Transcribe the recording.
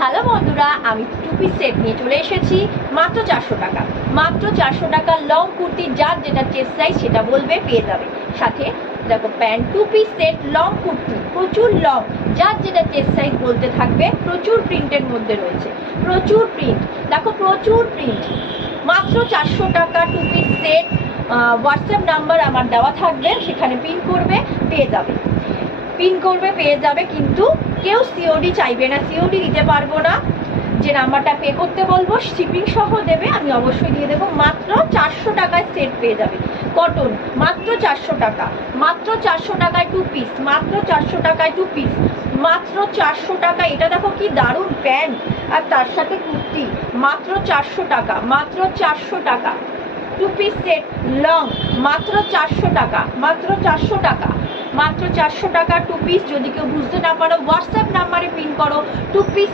Hello বন্ধুরা, আমি two piece set নিয়ে চলে এসেছি মাত্র 400 টাকা। মাত্র 400 টাকা লং কুর্তি, যার যেটা চেস্ট সাইজ সেটা বলবে পেয়ে যাবে। সাথে দেখো pant, two piece set long kurti, প্রচুর লং, যার যেটা চেস্ট সাইজ বলতে থাকবে। প্রচুর প্রিন্টের মধ্যে রয়েছে, প্রচুর প্রিন্ট, দেখো প্রচুর প্রিন্ট। মাত্র 400 টাকা two piece set. WhatsApp number আমার দেওয়া থাকবে, সেখানে পিন করবে পেয়ে যাবে, পিন করবে পেয়ে যাবে। কিন্তু কেউ সিওডি চাইবে না, সিওডি দিতে পারবো না। যে নাম্বারটা পে করতে বলবো শিপিং সহ দেবে, আমি অবশ্যই দিয়ে দেবো। মাত্র 400 টাকায় সেট পেয়ে যাবে কটন, মাত্র 400 টাকা। মাত্র 400 টাকায় টু পিস, মাত্র 400 টাকায় টু পিস, মাত্র 400 টাকা। এটা দেখো কি দারুণ প্যান্ট আর তার সাথে কুর্তি, মাত্র 400 টাকা, মাত্র 400 টাকা। টু পিস সেট লং, মাত্র 400 টাকা, মাত্র 400 টাকা, মাত্র 400 টাকা টু পিস। যদি কেউ বুঝতে না পারো হোয়াটসঅ্যাপ নাম্বারে পিন করো টু পিস।